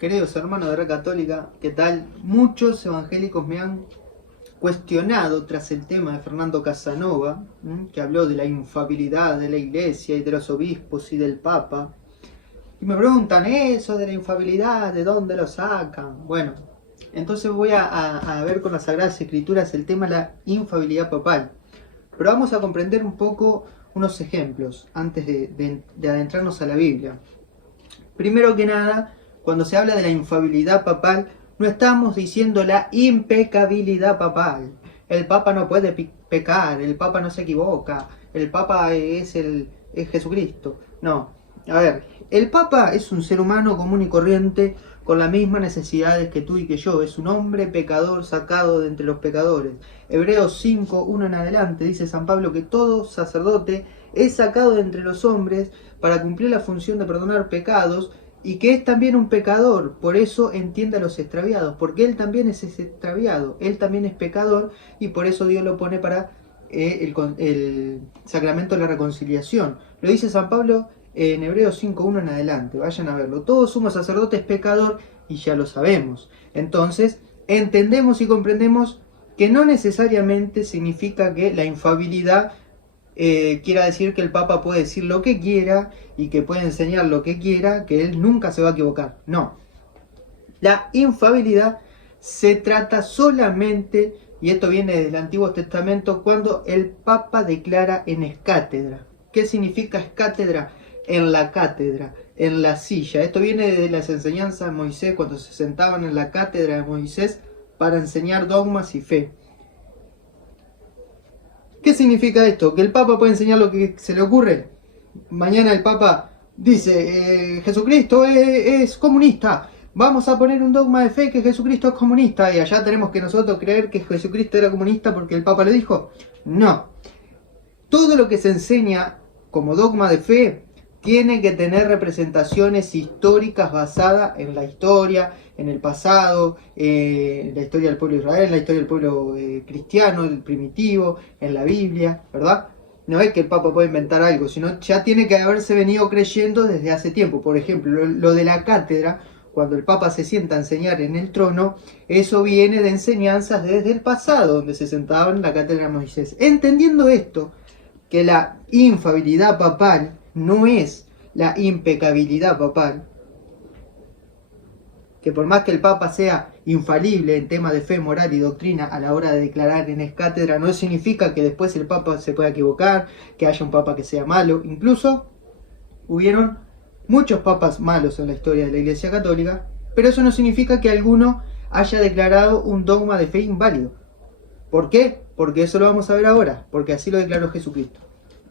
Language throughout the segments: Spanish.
Queridos hermanos de Red Católica, ¿qué tal? Muchos evangélicos me han cuestionado tras el tema de Fernando Casanova, que habló de la infalibilidad de la Iglesia y de los obispos y del Papa. Y me preguntan, ¿eso de la infalibilidad, de dónde lo sacan? Bueno, entonces voy a ver con las Sagradas Escrituras el tema de la infalibilidad papal. Pero vamos a comprender un poco unos ejemplos antes de adentrarnos a la Biblia. Primero que nada, cuando se habla de la infalibilidad papal, no estamos diciendo la impecabilidad papal. El Papa no puede pecar, el Papa no se equivoca, el Papa es Jesucristo. No, a ver, el Papa es un ser humano común y corriente con las mismas necesidades que tú y que yo. Es un hombre pecador sacado de entre los pecadores. Hebreos 5, 1 en adelante, dice San Pablo que todo sacerdote es sacado de entre los hombres para cumplir la función de perdonar pecados, y que es también un pecador, por eso entiende a los extraviados, porque él también es extraviado, él también es pecador, y por eso Dios lo pone para el sacramento de la reconciliación. Lo dice San Pablo en Hebreos 5.1 en adelante, vayan a verlo. Todos somos sacerdotes pecador y ya lo sabemos. Entonces, entendemos y comprendemos que no necesariamente significa que la infalibilidad quiera decir que el Papa puede decir lo que quiera y que puede enseñar lo que quiera, que él nunca se va a equivocar. No. La infalibilidad se trata solamente, y esto viene del Antiguo Testamento, cuando el Papa declara en escátedra. ¿Qué significa escátedra? En la cátedra, en la silla. Esto viene de las enseñanzas de Moisés, cuando se sentaban en la cátedra de Moisés para enseñar dogmas y fe. ¿Qué significa esto? ¿Que el Papa puede enseñar lo que se le ocurre? Mañana el Papa dice, Jesucristo es comunista, vamos a poner un dogma de fe que Jesucristo es comunista, y allá tenemos que nosotros creer que Jesucristo era comunista porque el Papa le dijo. No. Todo lo que se enseña como dogma de fe tiene que tener representaciones históricas basadas en la historia, en el pasado, en la historia del pueblo de Israel, en la historia del pueblo cristiano, el primitivo, en la Biblia, ¿verdad? No es que el Papa pueda inventar algo, sino ya tiene que haberse venido creyendo desde hace tiempo. Por ejemplo, lo de la cátedra, cuando el Papa se sienta a enseñar en el trono, eso viene de enseñanzas desde el pasado, donde se sentaban en la cátedra de Moisés. Entendiendo esto, que la infalibilidad papal no es la impecabilidad papal, que por más que el Papa sea infalible en temas de fe, moral y doctrina a la hora de declarar en cátedra, no significa que después el Papa se pueda equivocar, que haya un Papa que sea malo. Incluso hubieron muchos papas malos en la historia de la Iglesia Católica, pero eso no significa que alguno haya declarado un dogma de fe inválido. ¿Por qué? Porque eso lo vamos a ver ahora, porque así lo declaró Jesucristo.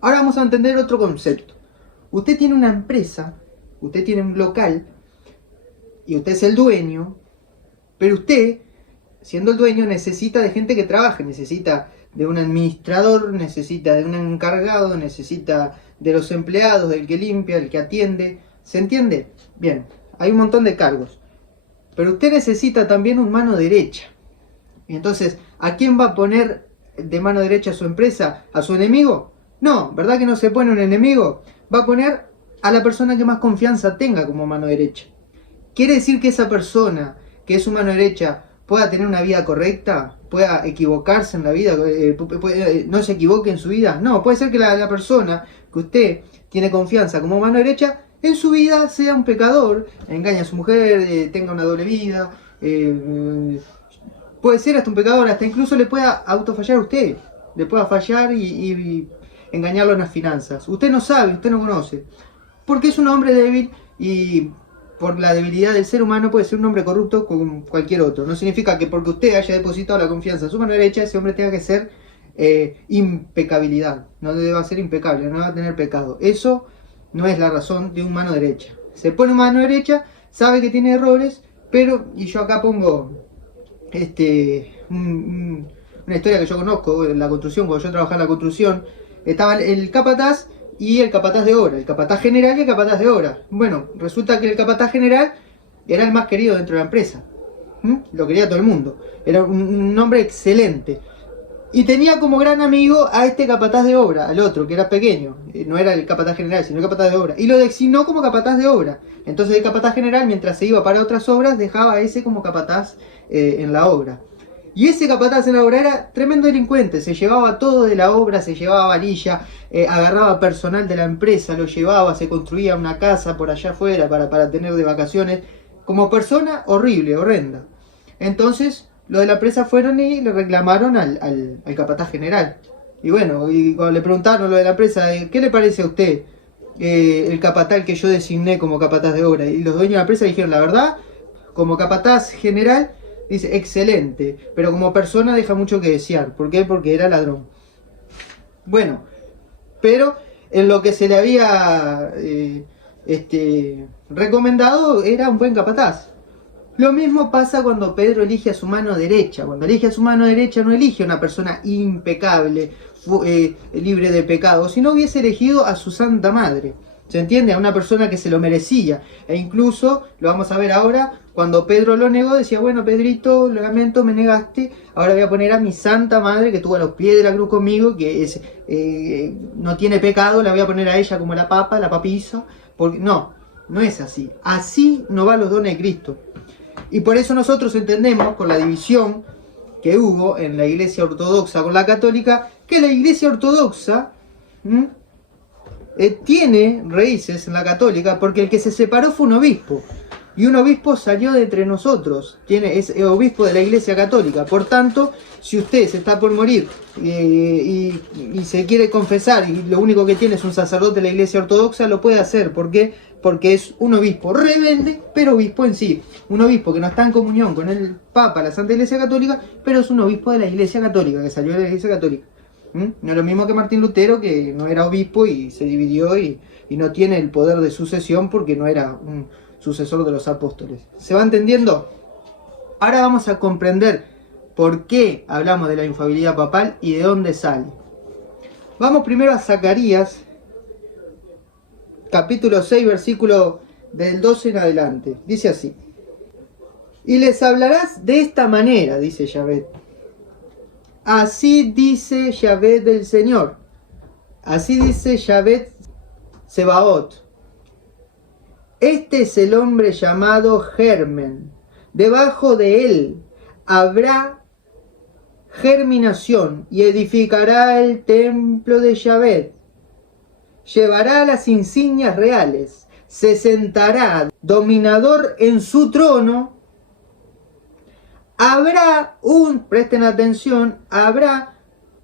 Ahora vamos a entender otro concepto. Usted tiene una empresa, usted tiene un local, y usted es el dueño, pero usted, siendo el dueño, necesita de gente que trabaje, necesita de un administrador, necesita de un encargado, necesita de los empleados, del que limpia, del que atiende. ¿Se entiende? Bien, hay un montón de cargos. Pero usted necesita también un mano derecha. Entonces, ¿a quién va a poner de mano derecha a su empresa? ¿A su enemigo? No, ¿verdad que no se pone un enemigo? Va a poner a la persona que más confianza tenga como mano derecha. ¿Quiere decir que esa persona, que es su mano derecha, pueda tener una vida correcta? ¿Pueda equivocarse en la vida? ¿No se equivoque en su vida? No, puede ser que la persona que usted tiene confianza como mano derecha, en su vida sea un pecador, engañe a su mujer, tenga una doble vida, puede ser hasta un pecador, hasta incluso le pueda autofallar a usted, le pueda fallar y engañarlo en las finanzas. Usted no sabe, usted no conoce, porque es un hombre débil, y por la debilidad del ser humano puede ser un hombre corrupto como cualquier otro. No significa que porque usted haya depositado la confianza en su mano derecha, ese hombre tenga que ser impecabilidad. No debe ser impecable, no va a tener pecado. Eso no es la razón de un mano derecha. Se pone mano derecha, sabe que tiene errores, pero, y yo acá pongo una historia que yo conozco, en la construcción, cuando yo trabajaba en la construcción, estaba el capataz y el capataz de obra, el capataz general y el capataz de obra. Bueno, resulta que el capataz general era el más querido dentro de la empresa. Lo quería todo el mundo. Era un hombre excelente. Y tenía como gran amigo a este capataz de obra, al otro, que era pequeño. No era el capataz general, sino el capataz de obra. Y lo designó como capataz de obra. Entonces el capataz general, mientras se iba para otras obras, dejaba a ese como capataz en la obra. Y ese capataz en la obra era tremendo delincuente, se llevaba todo de la obra, se llevaba varilla, agarraba personal de la empresa, lo llevaba, se construía una casa por allá afuera para tener de vacaciones. Como persona horrible, horrenda. Entonces los de la empresa fueron y le reclamaron al capataz general. Y bueno, y cuando le preguntaron lo de la empresa, ¿qué le parece a usted el capataz que yo designé como capataz de obra? Y los dueños de la empresa dijeron, la verdad, como capataz general, dice, excelente, pero como persona deja mucho que desear. ¿Por qué? Porque era ladrón. Bueno, pero en lo que se le había recomendado era un buen capataz. Lo mismo pasa cuando Pedro elige a su mano derecha. Cuando elige a su mano derecha no elige a una persona impecable, libre de pecado, sino hubiese elegido a su Santa Madre. ¿Se entiende? A una persona que se lo merecía. E incluso, lo vamos a ver ahora, cuando Pedro lo negó, decía, bueno, Pedrito, lo lamento, me negaste, ahora voy a poner a mi Santa Madre, que estuvo a los pies de la cruz conmigo, que es, no tiene pecado, la voy a poner a ella como la papa, la papisa, porque no es así. Así no van los dones de Cristo. Y por eso nosotros entendemos, con la división que hubo en la Iglesia Ortodoxa con la Católica, que la Iglesia Ortodoxa tiene raíces en la Católica, porque el que se separó fue un obispo. Y un obispo salió de entre nosotros, es obispo de la Iglesia Católica. Por tanto, si usted se está por morir y se quiere confesar y lo único que tiene es un sacerdote de la Iglesia Ortodoxa, lo puede hacer. ¿Por qué? Porque es un obispo rebelde, pero obispo en sí. Un obispo que no está en comunión con el Papa, la Santa Iglesia Católica, pero es un obispo de la Iglesia Católica, que salió de la Iglesia Católica. No es lo mismo que Martín Lutero, que no era obispo y se dividió y no tiene el poder de sucesión porque no era un sucesor de los apóstoles. ¿Se va entendiendo? Ahora vamos a comprender por qué hablamos de la infalibilidad papal y de dónde sale. Vamos primero a Zacarías, capítulo 6, versículo del 12 en adelante. Dice así: y les hablarás de esta manera, dice Yahvé. Así dice Yahvé del Señor. Así dice Yahvé Sebaot. Este es el hombre llamado Germen. Debajo de él habrá germinación y edificará el templo de Yahvé. Llevará las insignias reales. Se sentará dominador en su trono. Habrá presten atención,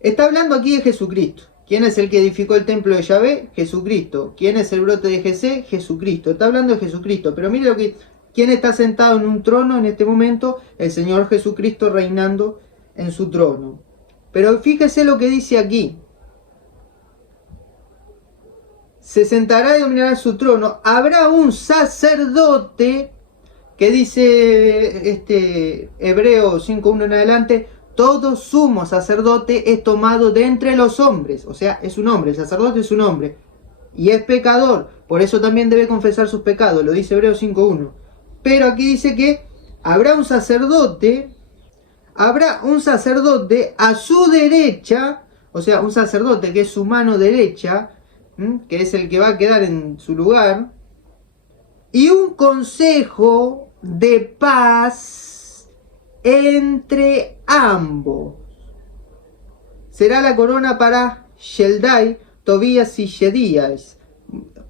está hablando aquí de Jesucristo. ¿Quién es el que edificó el templo de Yahvé? Jesucristo. ¿Quién es el brote de Jesé? Jesucristo. Está hablando de Jesucristo. Pero mire ¿quién está sentado en un trono en este momento? El Señor Jesucristo reinando en su trono. Pero fíjese lo que dice aquí. Se sentará y dominará su trono. Habrá un sacerdote, que dice Hebreo 5:1 en adelante, todo sumo sacerdote es tomado de entre los hombres. O sea, es un hombre, el sacerdote es un hombre. Y es pecador, por eso también debe confesar sus pecados, lo dice Hebreo 5:1. Pero aquí dice que habrá un sacerdote a su derecha, o sea, un sacerdote que es su mano derecha, que es el que va a quedar en su lugar, y un consejo de paz entre ambos. Será la corona para Sheldai, Tobías y Jedías.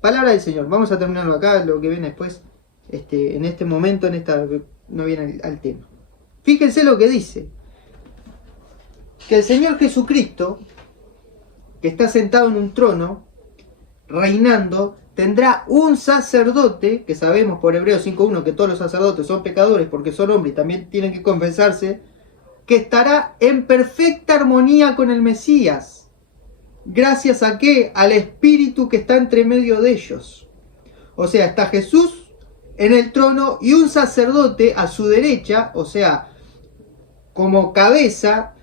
Palabra del Señor. Vamos a terminarlo acá, lo que viene después. En este momento, no viene al tema. Fíjense lo que dice. Que el Señor Jesucristo, que está sentado en un trono, reinando, tendrá un sacerdote, que sabemos por Hebreos 5:1 que todos los sacerdotes son pecadores porque son hombres y también tienen que confesarse, que estará en perfecta armonía con el Mesías. ¿Gracias a qué? Al Espíritu que está entre medio de ellos. O sea, está Jesús en el trono y un sacerdote a su derecha, o sea, como cabeza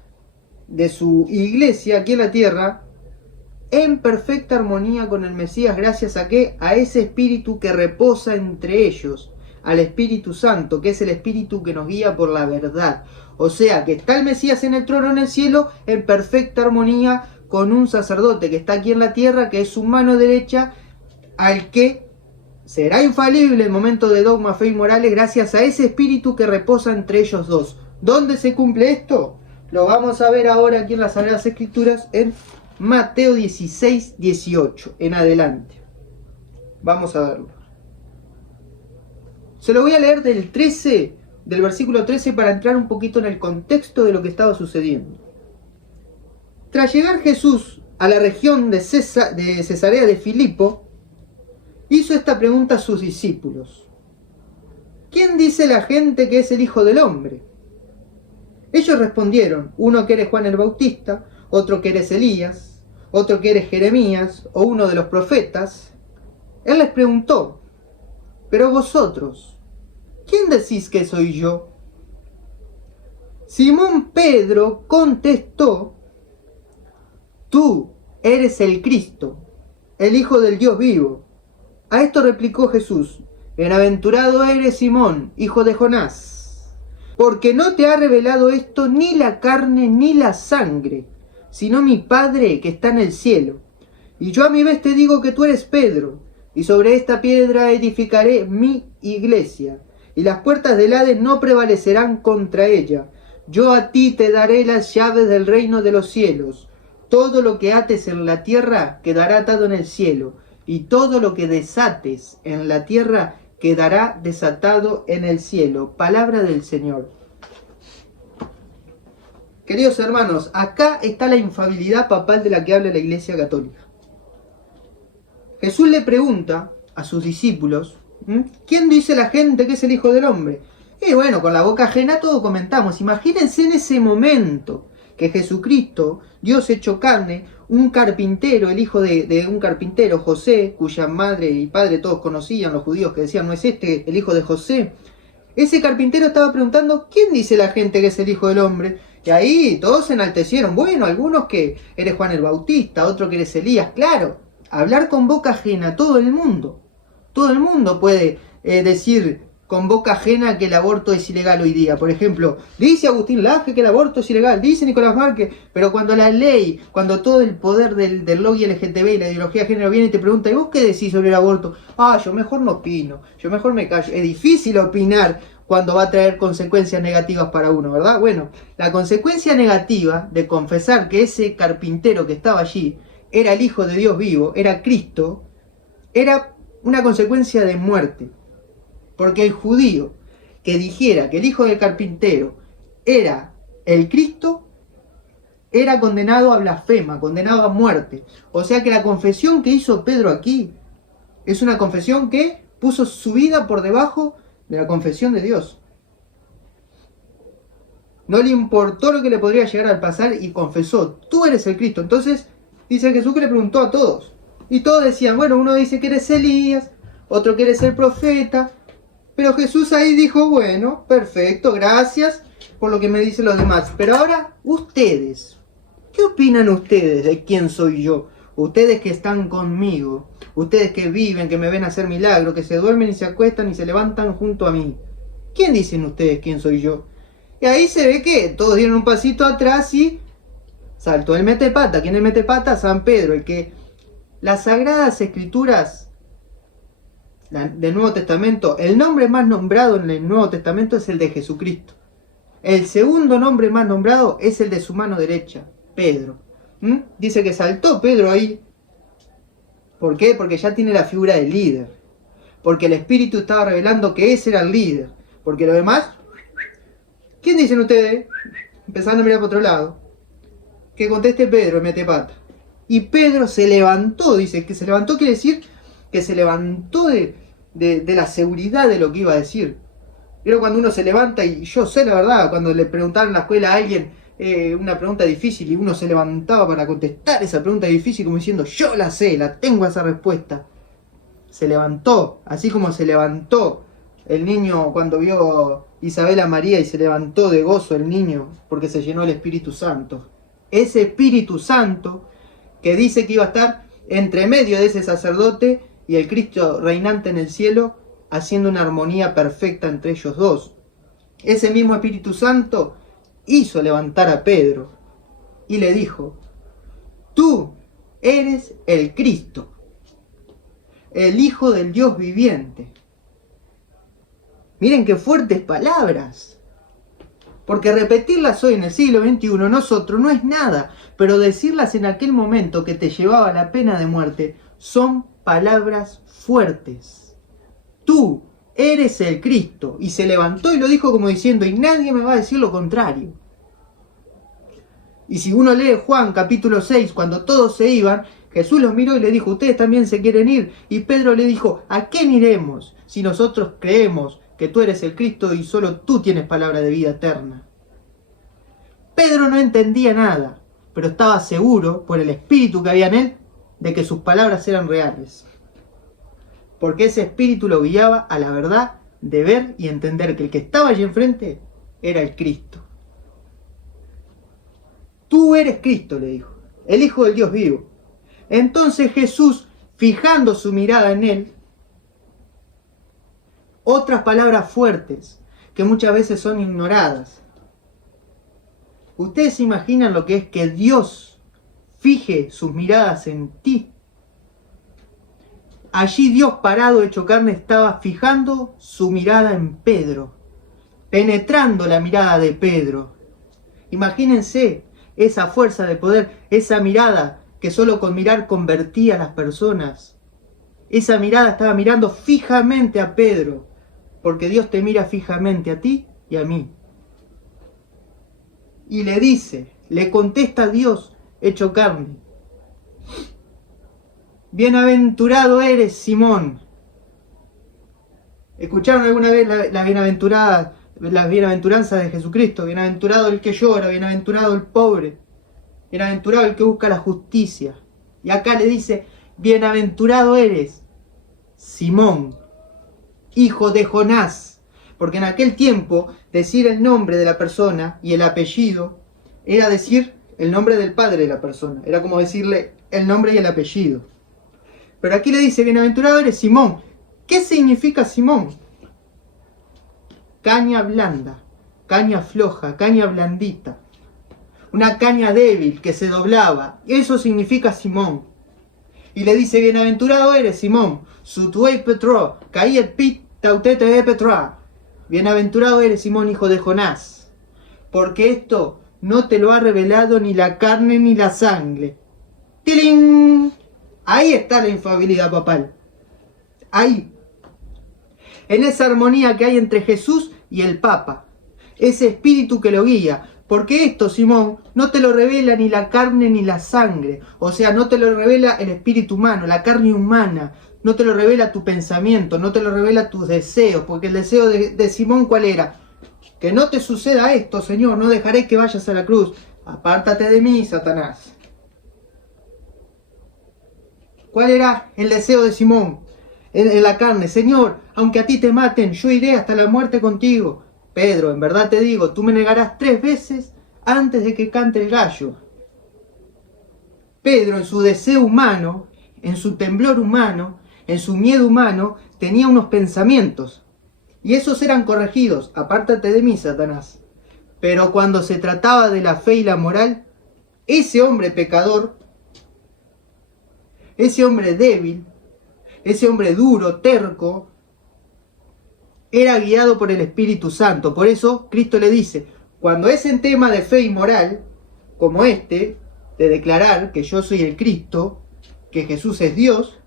de su iglesia aquí en la tierra, en perfecta armonía con el Mesías. ¿Gracias a qué? A ese Espíritu que reposa entre ellos, al Espíritu Santo, que es el Espíritu que nos guía por la verdad. O sea, que está el Mesías en el trono en el cielo, en perfecta armonía con un sacerdote que está aquí en la tierra, que es su mano derecha, al que será infalible el momento de dogma, fe y morales gracias a ese espíritu que reposa entre ellos dos. ¿Dónde se cumple esto? Lo vamos a ver ahora aquí en las Sagradas Escrituras en Mateo 16, 18 en adelante. Vamos a verlo. Se lo voy a leer del versículo 13 para entrar un poquito en el contexto de lo que estaba sucediendo. Tras llegar Jesús a la región de Cesarea de Filipo, hizo esta pregunta a sus discípulos: ¿quién dice la gente que es el Hijo del Hombre? Ellos respondieron: uno que eres Juan el Bautista, otro que eres Elías, otro que eres Jeremías o uno de los profetas. Él les preguntó: pero vosotros, ¿quién decís que soy yo? Simón Pedro contestó: tú eres el Cristo, el Hijo del Dios vivo. A esto replicó Jesús: bienaventurado eres Simón, hijo de Jonás, porque no te ha revelado esto ni la carne ni la sangre, sino mi Padre que está en el cielo. Y yo a mi vez te digo que tú eres Pedro, y sobre esta piedra edificaré mi iglesia, y las puertas del Hades no prevalecerán contra ella. Yo a ti te daré las llaves del reino de los cielos. Todo lo que ates en la tierra quedará atado en el cielo, y todo lo que desates en la tierra quedará desatado en el cielo. Palabra del Señor. Queridos hermanos, acá está la infalibilidad papal de la que habla la Iglesia Católica. Jesús le pregunta a sus discípulos: ¿quién dice la gente que es el Hijo del Hombre? Y bueno, con la boca ajena todo comentamos. Imagínense en ese momento que Jesucristo, Dios hecho carne, un carpintero, el hijo de un carpintero, José, cuya madre y padre todos conocían, los judíos, que decían: ¿no es este el hijo de José? Ese carpintero estaba preguntando: ¿quién dice la gente que es el Hijo del Hombre? Y ahí todos se enaltecieron. Bueno, algunos que eres Juan el Bautista, otro que eres Elías. Claro, hablar con boca ajena, todo el mundo puede decir con boca ajena que el aborto es ilegal hoy día. Por ejemplo, dice Agustín Laje que el aborto es ilegal, dice Nicolás Márquez, pero cuando la ley, cuando todo el poder del lobby LGTB y la ideología de género viene y te pregunta: ¿y vos qué decís sobre el aborto? Yo mejor no opino, yo mejor me callo. Es difícil opinar cuando va a traer consecuencias negativas para uno, ¿verdad? Bueno, la consecuencia negativa de confesar que ese carpintero que estaba allí era el Hijo de Dios vivo, era Cristo, era una consecuencia de muerte. Porque el judío que dijera que el hijo del carpintero era el Cristo, era condenado a blasfema, condenado a muerte. O sea que la confesión que hizo Pedro aquí es una confesión que puso su vida por debajo de la confesión de Dios. No le importó lo que le podría llegar al pasar y confesó: tú eres el Cristo. Entonces dice Jesús que le preguntó a todos. Y todos decían: bueno, uno dice que eres Elías, otro que eres el profeta. Pero Jesús ahí dijo: bueno, perfecto, gracias por lo que me dicen los demás. Pero ahora, ustedes, ¿qué opinan ustedes de quién soy yo? Ustedes que están conmigo, ustedes que viven, que me ven hacer milagros, que se duermen y se acuestan y se levantan junto a mí. ¿Quién dicen ustedes quién soy yo? Y ahí se ve que todos dieron un pasito atrás y saltó el metepata. ¿Quién es el metepata? San Pedro, el que las Sagradas Escrituras del Nuevo Testamento, el nombre más nombrado en el Nuevo Testamento es el de Jesucristo. El segundo nombre más nombrado es el de su mano derecha, Pedro. Dice que saltó Pedro ahí. ¿Por qué? Porque ya tiene la figura del líder. Porque el Espíritu estaba revelando que ese era el líder. Porque lo demás, ¿quién dicen ustedes? Empezando a mirar por otro lado. Que conteste Pedro, el metepata. Y Pedro se levantó, dice que se levantó, quiere decir que se levantó de la seguridad de lo que iba a decir. Pero cuando uno se levanta, y yo sé la verdad, cuando le preguntaron en la escuela a alguien una pregunta difícil y uno se levantaba para contestar esa pregunta difícil como diciendo: yo la sé, la tengo esa respuesta. Se levantó, así como se levantó el niño cuando vio Isabel a María y se levantó de gozo el niño porque se llenó el Espíritu Santo. Ese Espíritu Santo que dice que iba a estar entre medio de ese sacerdote y el Cristo reinante en el cielo, haciendo una armonía perfecta entre ellos dos. Ese mismo Espíritu Santo hizo levantar a Pedro y le dijo: tú eres el Cristo. el Hijo del Dios viviente. Miren qué fuertes palabras. Porque repetirlas hoy en el siglo XXI nosotros no es nada, pero decirlas en aquel momento que te llevaba la pena de muerte son palabras fuertes. Tú eres el Cristo. Y se levantó y lo dijo como diciendo, y nadie me va a decir lo contrario. Y si uno lee Juan capítulo 6, cuando todos se iban, Jesús los miró y le dijo, ustedes también se quieren ir. Y Pedro le dijo, ¿a quién iremos si nosotros creemos que tú eres el Cristo y solo tú tienes palabra de vida eterna? Pedro no entendía nada, pero estaba seguro, por el espíritu que había en él, de que sus palabras eran reales. Porque ese espíritu lo guiaba a la verdad de ver y entender que el que estaba allí enfrente era el Cristo. Tú eres Cristo, le dijo, el Hijo del Dios vivo. Entonces Jesús, fijando su mirada en él, otras palabras fuertes que muchas veces son ignoradas. ¿Ustedes se imaginan lo que es que Dios fije sus miradas en ti? Allí Dios parado hecho carne estaba fijando su mirada en Pedro, penetrando la mirada de Pedro. Imagínense esa fuerza de poder, esa mirada que solo con mirar convertía a las personas. Esa mirada estaba mirando fijamente a Pedro, porque Dios te mira fijamente a ti y a mí. Y le dice, le contesta a Dios hecho carne, bienaventurado eres, Simón. ¿Escucharon alguna vez las bienaventuranzas de Jesucristo? Bienaventurado el que llora, bienaventurado el pobre, bienaventurado el que busca la justicia. Y acá le dice, bienaventurado eres, Simón, hijo de Jonás. Porque en aquel tiempo decir el nombre de la persona y el apellido era decir el nombre del padre de la persona. Era como decirle el nombre y el apellido. Pero aquí le dice, bienaventurado eres Simón. ¿Qué significa Simón? Caña blanda, caña floja, caña blandita. Una caña débil que se doblaba. Eso significa Simón. Y le dice, bienaventurado eres Simón. Sutuei Petro, caíet pit tautete de Petra. Bienaventurado eres Simón, hijo de Jonás. Porque esto no te lo ha revelado ni la carne ni la sangre. ¡Tilín! Ahí está la infalibilidad papal. Ahí. En esa armonía que hay entre Jesús y el Papa. Ese espíritu que lo guía. Porque esto, Simón, no te lo revela ni la carne ni la sangre. O sea, no te lo revela el espíritu humano, la carne humana. No te lo revela tu pensamiento, no te lo revela tus deseos. Porque el deseo de Simón, ¿cuál era? Que no te suceda esto, Señor, no dejaré que vayas a la cruz. Apártate de mí, Satanás. ¿Cuál era el deseo de Simón? En la carne, Señor, aunque a ti te maten, yo iré hasta la muerte contigo. Pedro, en verdad te digo, tú me negarás 3 veces antes de que cante el gallo. Pedro, en su deseo humano, en su temblor humano, en su miedo humano, tenía unos pensamientos. Y esos eran corregidos. Apártate de mí, Satanás. Pero cuando se trataba de la fe y la moral, ese hombre pecador, ese hombre débil, ese hombre duro, terco, era guiado por el Espíritu Santo. Por eso Cristo le dice, cuando es en tema de fe y moral, como este, de declarar que yo soy el Cristo, que Jesús es Dios,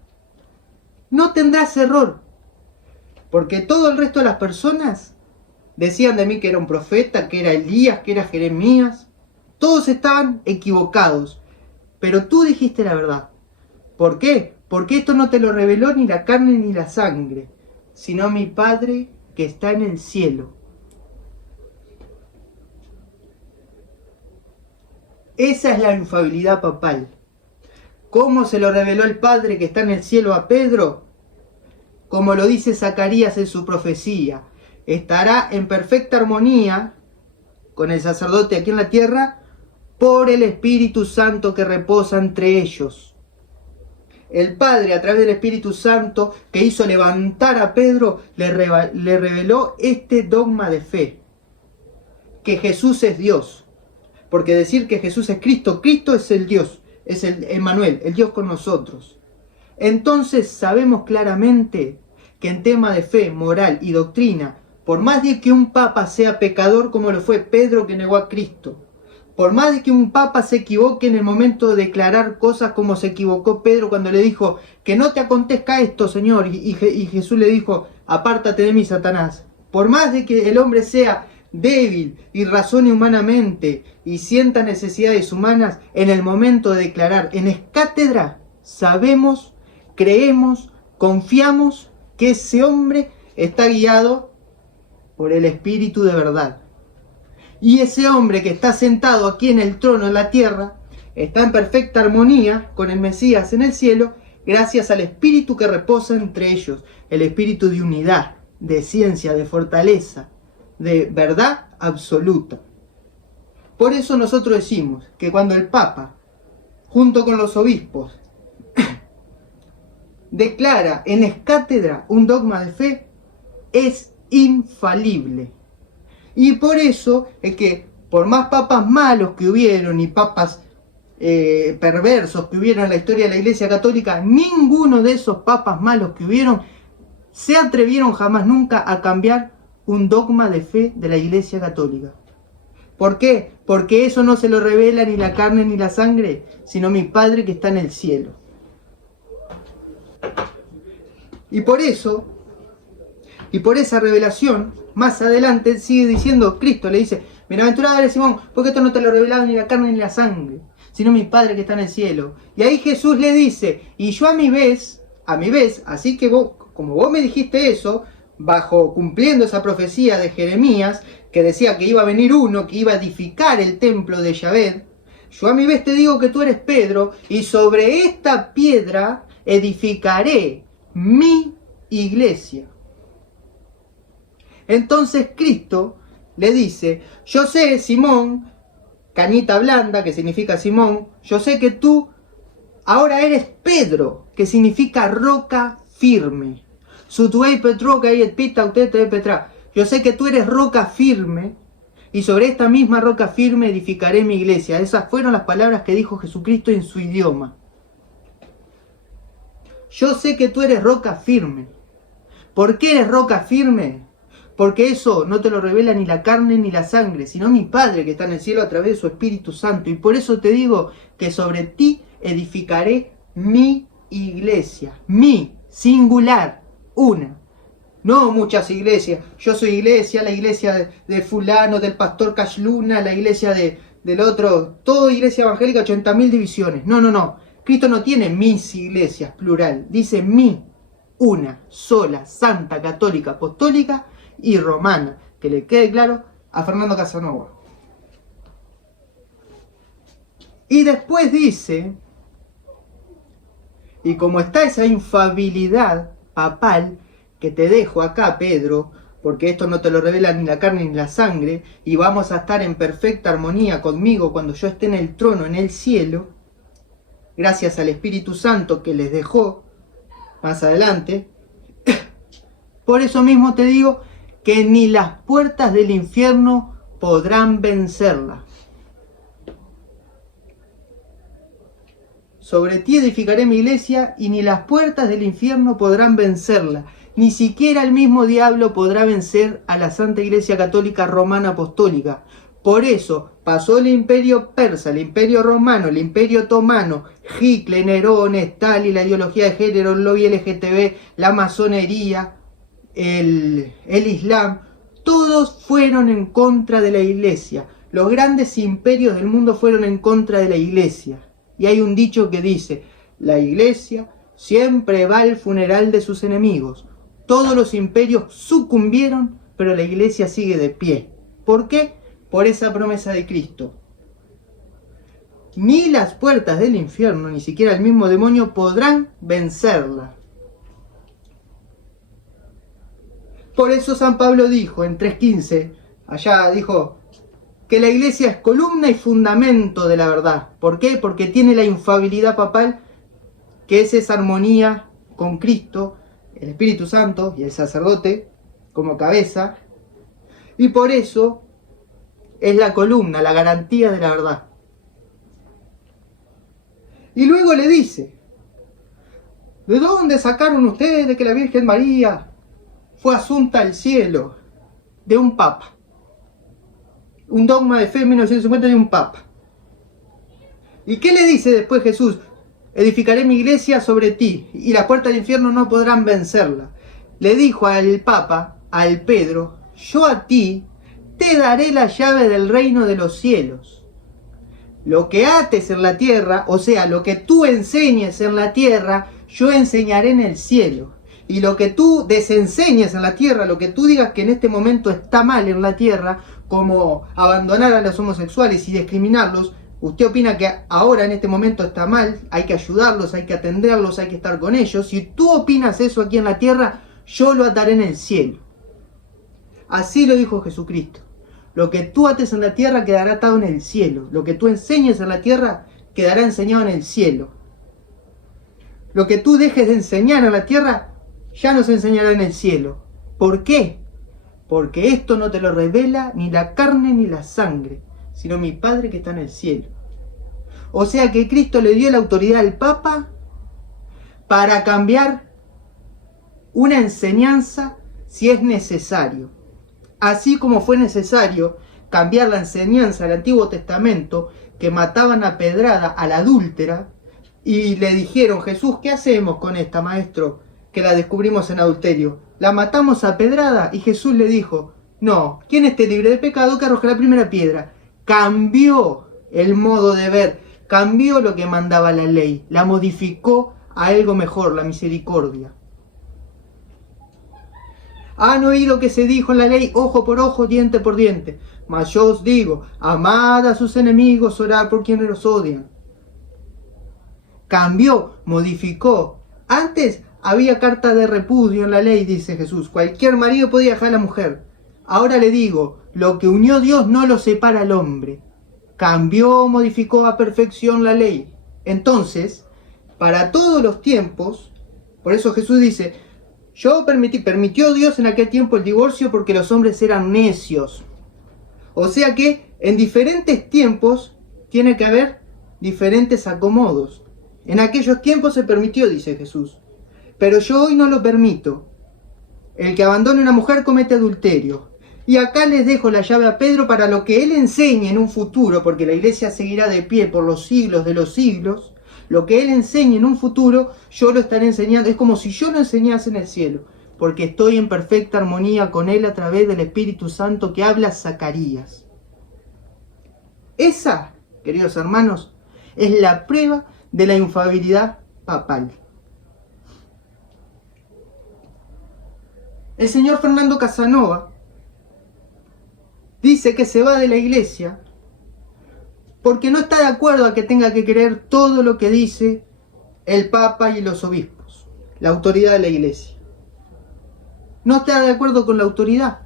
no tendrás error. Porque todo el resto de las personas decían de mí que era un profeta, que era Elías, que era Jeremías. Todos estaban equivocados. Pero tú dijiste la verdad. ¿Por qué? Porque esto no te lo reveló ni la carne ni la sangre, sino mi Padre que está en el cielo. Esa es la infalibilidad papal. ¿Cómo se lo reveló el Padre que está en el cielo a Pedro? Como lo dice Zacarías en su profecía, estará en perfecta armonía con el sacerdote aquí en la tierra por el Espíritu Santo que reposa entre ellos. El Padre, a través del Espíritu Santo que hizo levantar a Pedro, le reveló este dogma de fe, que Jesús es Dios. Porque decir que Jesús es Cristo, Cristo es el Dios, es el Emmanuel, el Dios con nosotros. entonces sabemos claramente que en tema de fe, moral y doctrina, por más de que un papa sea pecador como lo fue Pedro que negó a Cristo, por más de que un papa se equivoque en el momento de declarar cosas como se equivocó Pedro cuando le dijo que no te acontezca esto, Señor, y Jesús le dijo, apártate de mí, Satanás. Por más de que el hombre sea débil y razone humanamente y sienta necesidades humanas, en el momento de declarar en escátedra, sabemos, creemos, confiamos que ese hombre está guiado por el Espíritu de verdad. Y ese hombre que está sentado aquí en el trono en la tierra, está en perfecta armonía con el Mesías en el cielo, gracias al Espíritu que reposa entre ellos, el Espíritu de unidad, de ciencia, de fortaleza, de verdad absoluta. Por eso nosotros decimos que cuando el Papa, junto con los obispos, declara en escátedra un dogma de fe, es infalible. Y por eso es que por más papas malos que hubieron y papas perversos que hubieron en la historia de la Iglesia Católica, ninguno de esos papas malos que hubieron se atrevieron jamás nunca a cambiar un dogma de fe de la Iglesia Católica. ¿Por qué? Porque eso no se lo revela ni la carne ni la sangre, sino mi Padre que está en el cielo. Y por eso, y por esa revelación, más adelante sigue diciendo, Cristo le dice, bienaventurado eres Simón, porque esto no te lo revelado ni la carne ni la sangre, sino mi Padre que está en el cielo. Y ahí Jesús le dice, y yo a mi vez, así que vos, como vos me dijiste eso, cumpliendo esa profecía de Jeremías, que decía que iba a venir uno, que iba a edificar el templo de Yahvé, yo a mi vez te digo que tú eres Pedro, y sobre esta piedra edificaré mi iglesia. Entonces Cristo le dice, yo sé, Simón, cañita blanda, que significa Simón, yo sé que tú ahora eres Pedro, que significa roca firme. Sutuei petroca y et pita utete petra. Yo sé que tú eres roca firme, y sobre esta misma roca firme edificaré mi iglesia. Esas fueron las palabras que dijo Jesucristo en su idioma. Yo sé que tú eres roca firme. ¿Por qué eres roca firme? Porque eso no te lo revela ni la carne ni la sangre, sino mi Padre que está en el cielo a través de su Espíritu Santo. Y por eso te digo que sobre ti edificaré mi iglesia. Mi, singular, una. No muchas iglesias. Yo soy iglesia, la iglesia de fulano, del pastor Cashluna, la iglesia del otro. Todo iglesia evangélica, 80.000 divisiones. No. Cristo no tiene mis iglesias, plural. Dice mi, una, sola, santa, católica, apostólica y romana, que le quede claro a Fernando Casanova. Y después dice, y como está esa infalibilidad papal que te dejo acá, Pedro, porque esto no te lo revela ni la carne ni la sangre, y vamos a estar en perfecta armonía conmigo cuando yo esté en el trono en el cielo, gracias al Espíritu Santo que les dejó más adelante. Por eso mismo te digo que ni las puertas del infierno podrán vencerla. Sobre ti edificaré mi iglesia y ni las puertas del infierno podrán vencerla. Ni siquiera el mismo diablo podrá vencer a la Santa Iglesia Católica Romana Apostólica. Por eso pasó el imperio persa, el imperio romano, el imperio otomano, Hitler, Nerón, Stalin, la ideología de género, el lobby LGTB, la masonería, el Islam, todos fueron en contra de la iglesia. Los grandes imperios del mundo fueron en contra de la iglesia. Y hay un dicho que dice, la iglesia siempre va al funeral de sus enemigos. Todos los imperios sucumbieron, pero la iglesia sigue de pie. ¿Por qué? Por esa promesa de Cristo. Ni las puertas del infierno, ni siquiera el mismo demonio podrán vencerla. Por eso San Pablo dijo en 3:15, allá dijo que la iglesia es columna y fundamento de la verdad. ¿Por qué? Porque tiene la infalibilidad papal, que es esa armonía con Cristo, el Espíritu Santo y el sacerdote como cabeza. Y por eso es la columna, la garantía de la verdad. Y luego le dice, ¿de dónde sacaron ustedes de que la Virgen María fue asunta al cielo? De un papa. Un dogma de fe en 1950 de un papa. ¿Y qué le dice después Jesús? Edificaré mi iglesia sobre ti, y las puertas del infierno no podrán vencerla. Le dijo al Papa, al Pedro, yo a ti te daré la llave del reino de los cielos. Lo que ates en la tierra, o sea, lo que tú enseñes en la tierra, yo enseñaré en el cielo. Y lo que tú desenseñes en la tierra, lo que tú digas que en este momento está mal en la tierra, como abandonar a los homosexuales y discriminarlos, usted opina que ahora en este momento está mal, hay que ayudarlos, hay que atenderlos, hay que estar con ellos. Si tú opinas eso aquí en la tierra, yo lo ataré en el cielo. Así lo dijo Jesucristo. Lo que tú ates en la tierra quedará atado en el cielo. Lo que tú enseñes en la tierra quedará enseñado en el cielo. Lo que tú dejes de enseñar en la tierra ya no se enseñará en el cielo. ¿Por qué? Porque esto no te lo revela ni la carne ni la sangre, sino mi Padre que está en el cielo. O sea que Cristo le dio la autoridad al Papa para cambiar una enseñanza si es necesario. Así como fue necesario cambiar la enseñanza del Antiguo Testamento, que mataban a pedrada a la adúltera, y le dijeron, Jesús, ¿qué hacemos con esta, maestro, que la descubrimos en adulterio? ¿La matamos a pedrada? Y Jesús le dijo, no, quien esté libre de pecado que arroje la primera piedra. Cambió el modo de ver, cambió lo que mandaba la ley, la modificó a algo mejor, la misericordia. ¿Han oído que se dijo en la ley, ojo por ojo, diente por diente? Mas yo os digo, amad a sus enemigos, orad por quienes los odian. Cambió, modificó. Antes había carta de repudio en la ley, dice Jesús. Cualquier marido podía dejar a la mujer. Ahora le digo, lo que unió Dios no lo separa el hombre. Cambió, modificó a perfección la ley. Entonces, para todos los tiempos, por eso Jesús dice, permitió Dios en aquel tiempo el divorcio porque los hombres eran necios. O sea que en diferentes tiempos tiene que haber diferentes acomodos. En aquellos tiempos se permitió, dice Jesús. Pero yo hoy no lo permito. El que abandone a una mujer comete adulterio. Y acá les dejo la llave a Pedro para lo que él enseñe en un futuro, porque la iglesia seguirá de pie por los siglos de los siglos. Lo que él enseñe en un futuro, yo lo estaré enseñando. Es como si yo lo enseñase en el cielo, porque estoy en perfecta armonía con él a través del Espíritu Santo que habla Zacarías. Esa, queridos hermanos, es la prueba de la infalibilidad papal. El señor Fernando Casanova dice que se va de la iglesia porque no está de acuerdo a que tenga que creer todo lo que dice el Papa y los obispos, la autoridad de la iglesia. No está de acuerdo con la autoridad.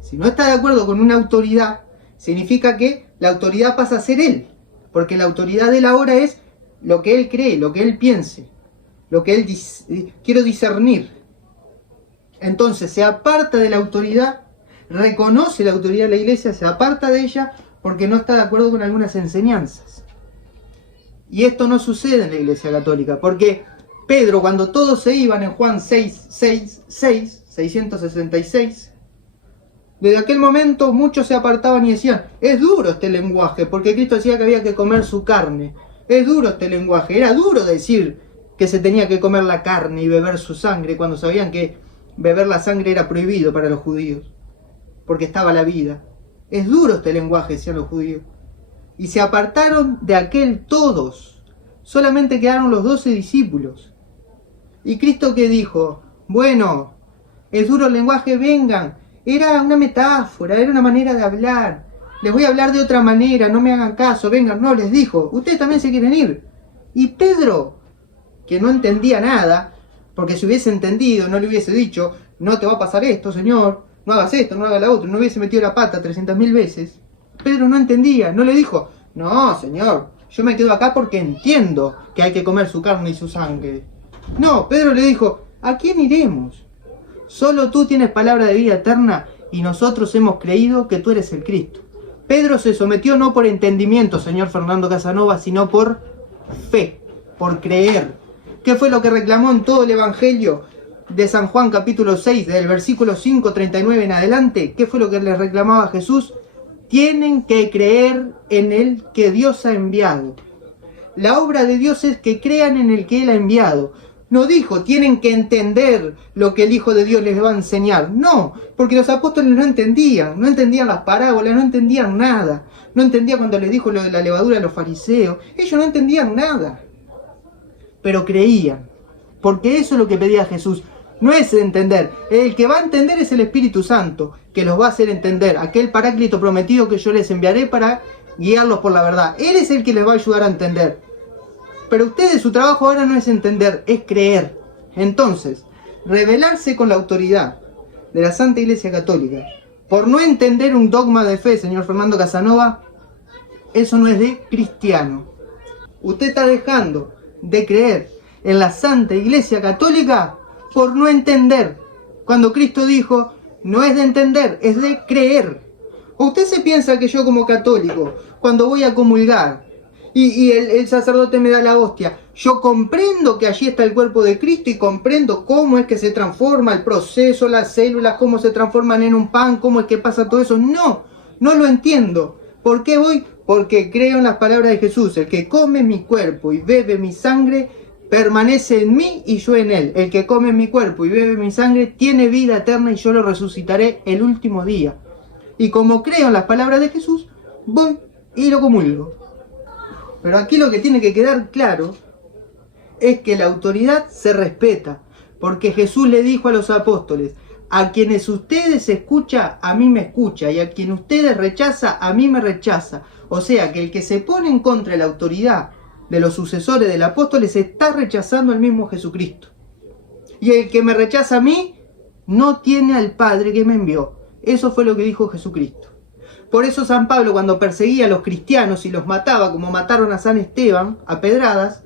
Si no está de acuerdo con una autoridad, significa que la autoridad pasa a ser él, porque la autoridad de él ahora es lo que él cree, lo que él piense, lo que él quiero discernir. Entonces se aparta de la autoridad, reconoce la autoridad de la iglesia, se aparta de ella porque no está de acuerdo con algunas enseñanzas. Y esto no sucede en la iglesia católica, porque Pedro, cuando todos se iban en Juan 666, desde aquel momento muchos se apartaban y decían, es duro este lenguaje, porque Cristo decía que había que comer su carne. Es duro este lenguaje, era duro decir que se tenía que comer la carne y beber su sangre, cuando sabían que beber la sangre era prohibido para los judíos, porque estaba la vida. Es duro este lenguaje, decían los judíos. Y se apartaron de aquel todos. Solamente quedaron los 12 discípulos. Y Cristo que dijo, bueno, es duro el lenguaje, vengan. Era una metáfora, era una manera de hablar. Les voy a hablar de otra manera, no me hagan caso, vengan. No, les dijo, ustedes también se quieren ir. Y Pedro, que no entendía nada, porque si hubiese entendido, no le hubiese dicho, no te va a pasar esto, Señor, no hagas esto, no hagas la otra, no hubiese metido la pata 300.000 veces. Pedro no entendía, no le dijo, no, Señor, yo me quedo acá porque entiendo que hay que comer su carne y su sangre. No, Pedro le dijo, ¿a quién iremos? Solo tú tienes palabra de vida eterna y nosotros hemos creído que tú eres el Cristo. Pedro se sometió no por entendimiento, señor Fernando Casanova, sino por fe, por creer. ¿Qué fue lo que reclamó en todo el Evangelio de San Juan capítulo 6, del versículo 5, 39 en adelante? ¿Qué fue lo que le reclamaba Jesús? Tienen que creer en el que Dios ha enviado. La obra de Dios es que crean en el que Él ha enviado. No dijo, tienen que entender lo que el Hijo de Dios les va a enseñar. No, porque los apóstoles no entendían las parábolas, no entendían nada. No entendían cuando les dijo lo de la levadura a los fariseos. Ellos no entendían nada. Pero creían, porque eso es lo que pedía Jesús. No es entender, el que va a entender es el Espíritu Santo, que los va a hacer entender, aquel paráclito prometido que yo les enviaré para guiarlos por la verdad. Él es el que les va a ayudar a entender. Pero ustedes, su trabajo ahora no es entender, es creer. Entonces, rebelarse con la autoridad de la Santa Iglesia Católica por no entender un dogma de fe, señor Fernando Casanova, eso no es de cristiano. Usted está dejando de creer en la Santa Iglesia Católica por no entender. Cuando Cristo dijo, no es de entender, es de creer. ¿O usted se piensa que yo como católico, cuando voy a comulgar y el sacerdote me da la hostia, yo comprendo que allí está el cuerpo de Cristo y comprendo cómo es que se transforma el proceso, las células, cómo se transforman en un pan, cómo es que pasa todo eso? No, no lo entiendo. ¿Por qué voy? Porque creo en las palabras de Jesús. El que come mi cuerpo y bebe mi sangre permanece en mí y yo en él. El que come mi cuerpo y bebe mi sangre tiene vida eterna y yo lo resucitaré el último día. Y como creo en las palabras de Jesús, voy y lo comulgo. Pero aquí lo que tiene que quedar claro es que la autoridad se respeta, porque Jesús le dijo a los apóstoles, a quienes ustedes escucha, a mí me escucha, y a quien ustedes rechaza, a mí me rechaza. O sea que el que se pone en contra de la autoridad de los sucesores del apóstol está rechazando al mismo Jesucristo. Y el que me rechaza a mí, no tiene al Padre que me envió. Eso fue lo que dijo Jesucristo. Por eso San Pablo, cuando perseguía a los cristianos y los mataba, como mataron a San Esteban, a pedradas,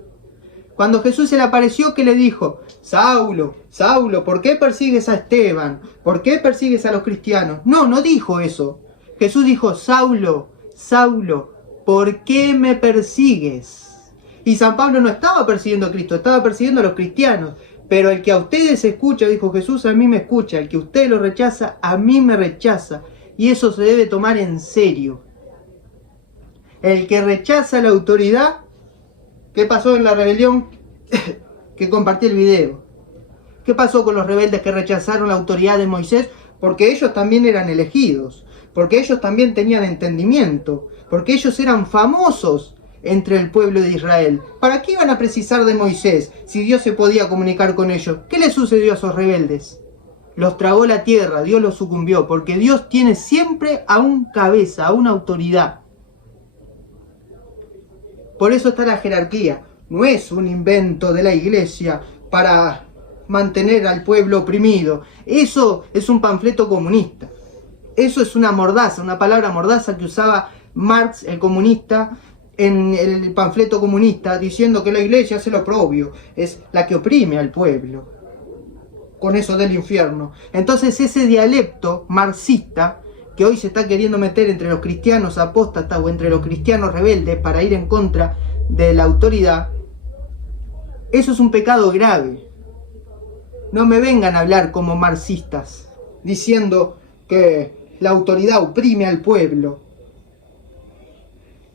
cuando Jesús se le apareció, ¿qué le dijo? Saulo, Saulo, ¿por qué persigues a Esteban? ¿Por qué persigues a los cristianos? No, no dijo eso. Jesús dijo, Saulo, Saulo, ¿por qué me persigues? Y San Pablo no estaba persiguiendo a Cristo, estaba persiguiendo a los cristianos. Pero el que a ustedes escucha, dijo Jesús, a mí me escucha. El que usted lo rechaza, a mí me rechaza. Y eso se debe tomar en serio. El que rechaza la autoridad, ¿qué pasó en la rebelión que compartí el video? ¿Qué pasó con los rebeldes que rechazaron la autoridad de Moisés? Porque ellos también eran elegidos, porque ellos también tenían entendimiento, porque ellos eran famosos entre el pueblo de Israel. ¿Para qué iban a precisar de Moisés si Dios se podía comunicar con ellos? ¿Qué les sucedió a esos rebeldes? Los tragó la tierra, Dios los sucumbió, porque Dios tiene siempre a un cabeza, a una autoridad. Por eso está la jerarquía. No es un invento de la iglesia para mantener al pueblo oprimido. Eso es un panfleto comunista. Eso es una mordaza, una palabra mordaza que usaba Marx, el comunista, en el panfleto comunista, diciendo que la iglesia es el oprobio, es la que oprime al pueblo, con eso del infierno. Entonces ese dialecto marxista, que hoy se está queriendo meter entre los cristianos apóstatas o entre los cristianos rebeldes para ir en contra de la autoridad, eso es un pecado grave. No me vengan a hablar como marxistas, diciendo que la autoridad oprime al pueblo.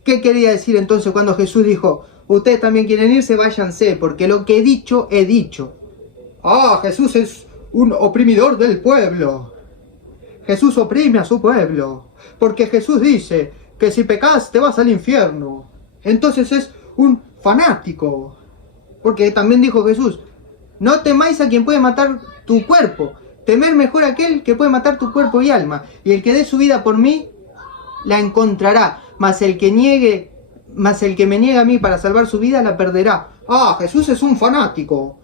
¿Qué quería decir entonces cuando Jesús dijo, ustedes también quieren irse, váyanse, porque lo que he dicho, he dicho? Ah, Jesús es un oprimidor del pueblo. Jesús oprime a su pueblo, porque Jesús dice que si pecas te vas al infierno. Entonces es un fanático, porque también dijo Jesús, no temáis a quien puede matar tu cuerpo, temer mejor a aquel que puede matar tu cuerpo y alma, y el que dé su vida por mí, la encontrará, mas el que me niega a mí para salvar su vida, la perderá. Ah, Jesús es un fanático.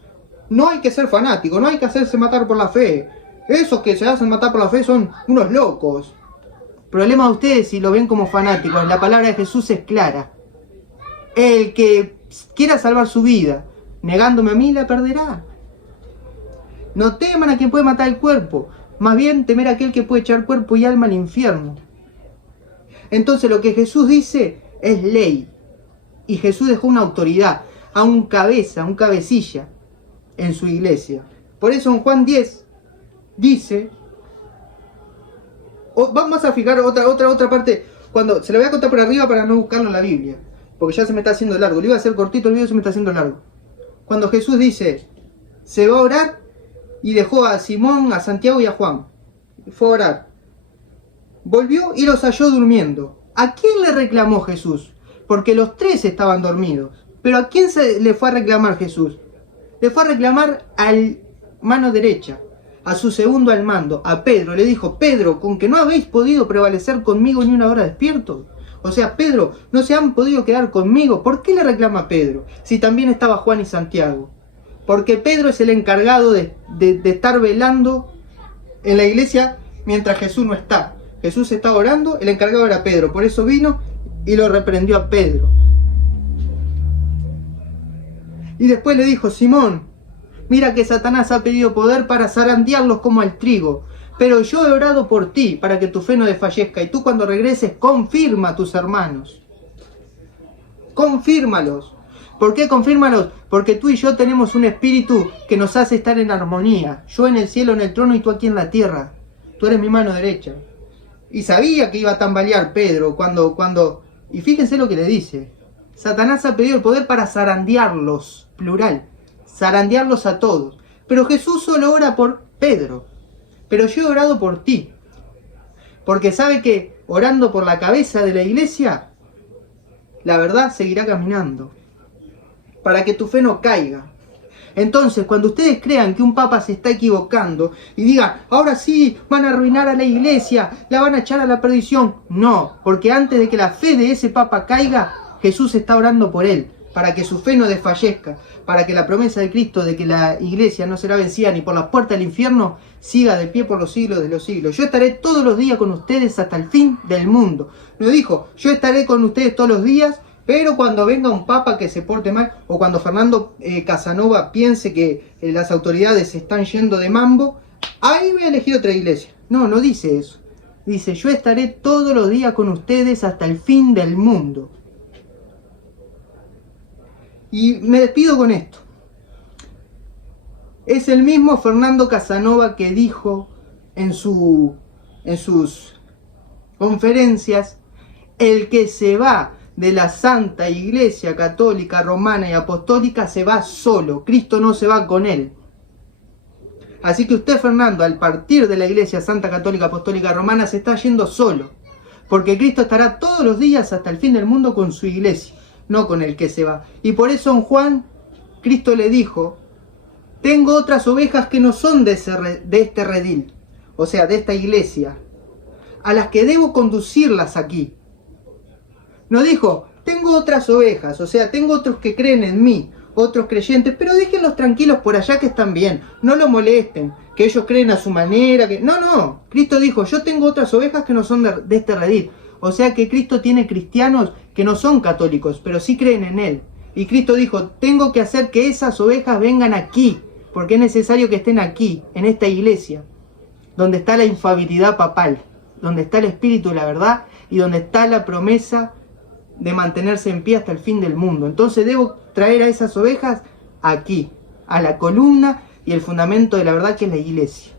No hay que ser fanático, no hay que hacerse matar por la fe. Esos que se hacen matar por la fe son unos locos. Problema de ustedes si lo ven como fanáticos. La palabra de Jesús es clara. El que quiera salvar su vida, negándome a mí, la perderá. No teman a quien puede matar el cuerpo, más bien temer a aquel que puede echar cuerpo y alma al infierno. Entonces lo que Jesús dice es ley. Y Jesús dejó una autoridad. a un cabeza, a un cabecilla en su iglesia. Por eso en Juan 10 dice, vamos a fijar otra parte, cuando se lo voy a contar por arriba para no buscarlo en la Biblia, porque ya se me está haciendo largo. Lo iba a hacer cortito el video, se me está haciendo largo. Cuando Jesús dice, se va a orar, y dejó a Simón, a Santiago y a Juan. Fue a orar. Volvió y los halló durmiendo. ¿A quién le reclamó Jesús? Porque los tres estaban dormidos. Pero ¿a quién le fue a reclamar Jesús? Le fue a reclamar al mano derecha, a su segundo al mando, a Pedro. Le dijo, Pedro, ¿con que no habéis podido prevalecer conmigo ni una hora despiertos? O sea, Pedro, no se han podido quedar conmigo. ¿Por qué le reclama a Pedro? Si también estaba Juan y Santiago. Porque Pedro es el encargado de estar velando en la iglesia mientras Jesús no está. Jesús está orando, el encargado era Pedro. Por eso vino y lo reprendió a Pedro. Y después le dijo, Simón, mira que Satanás ha pedido poder para zarandearlos como al trigo. Pero yo he orado por ti, para que tu fe no desfallezca. Y tú cuando regreses, confirma a tus hermanos. Confírmalos. ¿Por qué confírmalos? Porque tú y yo tenemos un espíritu que nos hace estar en armonía. Yo en el cielo, en el trono, y tú aquí en la tierra. Tú eres mi mano derecha. Y sabía que iba a tambalear Pedro cuando... Y fíjense lo que le dice. Satanás ha pedido el poder para zarandearlos, plural. Zarandearlos a todos. Pero Jesús solo ora por Pedro. Pero yo he orado por ti. Porque sabe que orando por la cabeza de la iglesia, la verdad seguirá caminando. Para que tu fe no caiga. Entonces, cuando ustedes crean que un papa se está equivocando y digan, ahora sí, van a arruinar a la iglesia, la van a echar a la perdición. No, porque antes de que la fe de ese papa caiga, Jesús está orando por él, para que su fe no desfallezca, para que la promesa de Cristo de que la iglesia no será vencida ni por las puertas del infierno, siga de pie por los siglos de los siglos. Yo estaré todos los días con ustedes hasta el fin del mundo. Lo dijo, yo estaré con ustedes todos los días. Pero cuando venga un papa que se porte mal, o cuando Fernando Casanova piense que las autoridades se están yendo de mambo, ahí voy a elegir otra iglesia. No, no dice eso. Dice, yo estaré todos los días con ustedes hasta el fin del mundo. Y me despido con esto. Es el mismo Fernando Casanova que dijo en sus conferencias, el que se va de la Santa Iglesia Católica, Romana y Apostólica se va solo. Cristo no se va con él. Así que usted, Fernando, al partir de la Iglesia Santa Católica Apostólica Romana, se está yendo solo. Porque Cristo estará todos los días hasta el fin del mundo con su iglesia, no con el que se va. Y por eso en Juan, Cristo le dijo, tengo otras ovejas que no son de este redil, o sea, de esta iglesia, a las que debo conducirlas aquí. No dijo, tengo otras ovejas, o sea, tengo otros que creen en mí, otros creyentes, pero déjenlos tranquilos por allá que están bien, no lo molesten, que ellos creen a su manera, que... No, Cristo dijo, yo tengo otras ovejas que no son de este redil. O sea que Cristo tiene cristianos que no son católicos, pero sí creen en Él. Y Cristo dijo, tengo que hacer que esas ovejas vengan aquí, porque es necesario que estén aquí, en esta iglesia, donde está la infalibilidad papal, donde está el Espíritu de la verdad y donde está la promesa de mantenerse en pie hasta el fin del mundo. Entonces debo traer a esas ovejas aquí, a la columna y el fundamento de la verdad que es la iglesia.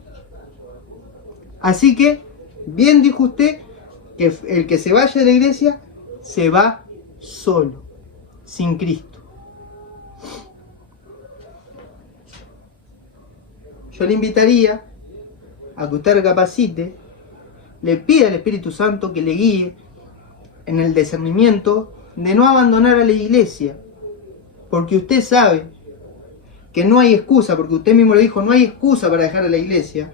Así que, bien dijo usted, que el que se vaya de la iglesia se va solo, sin Cristo. Yo le invitaría a que usted recapacite, le pida al Espíritu Santo que le guíe en el discernimiento de no abandonar a la iglesia, porque usted sabe que no hay excusa, porque usted mismo lo dijo, no hay excusa para dejar a la iglesia,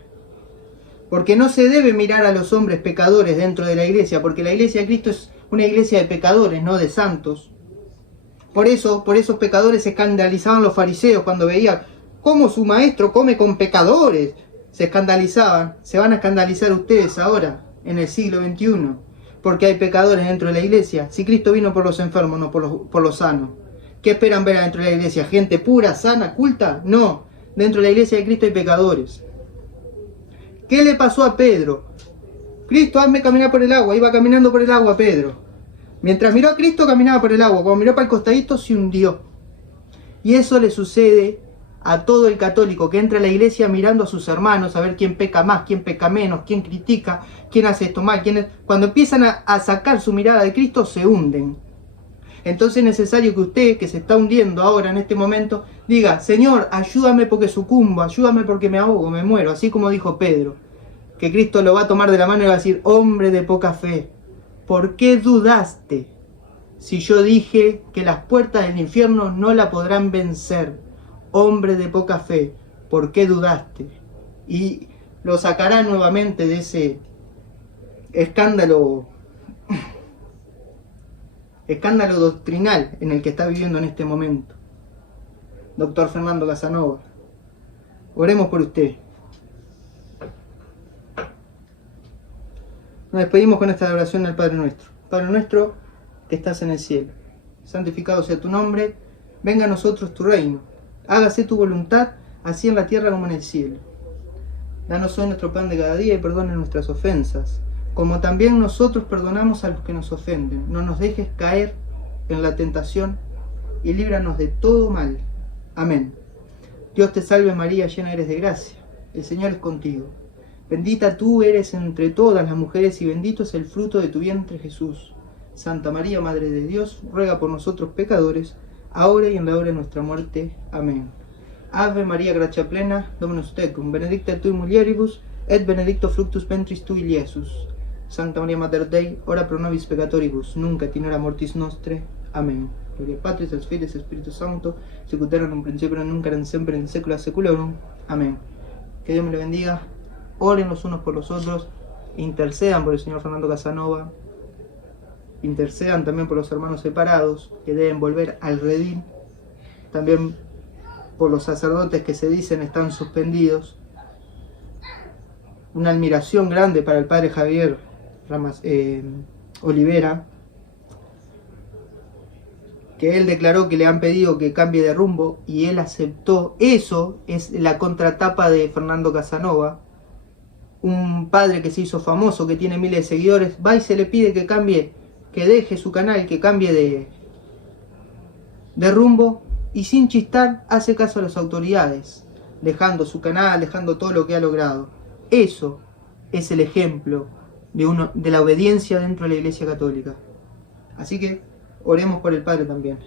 porque no se debe mirar a los hombres pecadores dentro de la iglesia, porque la iglesia de Cristo es una iglesia de pecadores, no de santos. Por esos pecadores se escandalizaban los fariseos cuando veían cómo su maestro come con pecadores. Se escandalizaban, se van a escandalizar ustedes ahora, en el siglo XXI. Porque hay pecadores dentro de la iglesia. Si Cristo vino por los enfermos, no por los sanos. ¿Qué esperan ver dentro de la iglesia? ¿Gente pura, sana, culta? No. Dentro de la iglesia de Cristo hay pecadores. ¿Qué le pasó a Pedro? Cristo, hazme caminar por el agua. Iba caminando por el agua Pedro. Mientras miró a Cristo, caminaba por el agua. Cuando miró para el costadito, se hundió. Y eso le sucede a todo el católico que entra a la iglesia mirando a sus hermanos, a ver quién peca más, quién peca menos, quién critica, quién hace esto mal, Cuando empiezan a sacar su mirada de Cristo, se hunden. Entonces es necesario que usted, que se está hundiendo ahora en este momento, diga: Señor, ayúdame porque sucumbo, ayúdame porque me ahogo, me muero. Así como dijo Pedro, que Cristo lo va a tomar de la mano y va a decir: hombre de poca fe, ¿por qué dudaste? Si yo dije que las puertas del infierno no la podrán vencer. Hombre de poca fe, ¿por qué dudaste? Y lo sacará nuevamente de ese escándalo doctrinal en el que está viviendo en este momento. Doctor Fernando Casanova, oremos por usted. Nos despedimos con esta oración del Padre Nuestro. Padre nuestro que estás en el cielo, santificado sea tu nombre, venga a nosotros tu reino, hágase tu voluntad, así en la tierra como en el cielo. Danos hoy nuestro pan de cada día y perdona nuestras ofensas, como también nosotros perdonamos a los que nos ofenden. No nos dejes caer en la tentación y líbranos de todo mal. Amén. Dios te salve María, llena eres de gracia, el Señor es contigo. Bendita tú eres entre todas las mujeres y bendito es el fruto de tu vientre Jesús. Santa María, Madre de Dios, ruega por nosotros pecadores, ahora y en la hora de nuestra muerte. Amén. Ave María, gracia plena, Dominus tecum, benedicta tui mulieribus, et benedicto fructus ventris tui, Iesus. Santa María Mater Dei, ora pro nobis peccatoribus, nunc et in hora mortis nostre. Amén. Gloria Patris, et Filii, et Spiritus Sancto, sicut erat in principio, nunc et semper in saecula saeculorum. Amén. Que Dios me le bendiga. Oren los unos por los otros, intercedan por el señor Fernando Casanova, intercedan también por los hermanos separados que deben volver al redil, también por los sacerdotes que se dicen están suspendidos. Una admiración grande para el padre Javier Olivera, que él declaró que le han pedido que cambie de rumbo y él aceptó. Eso es la contratapa de Fernando Casanova. Un padre que se hizo famoso, que tiene miles de seguidores, va y se le pide que cambie, que deje su canal, que cambie de rumbo, y sin chistar hace caso a las autoridades, dejando su canal, dejando todo lo que ha logrado. Eso es el ejemplo de la obediencia dentro de la Iglesia Católica. Así que oremos por el Padre también.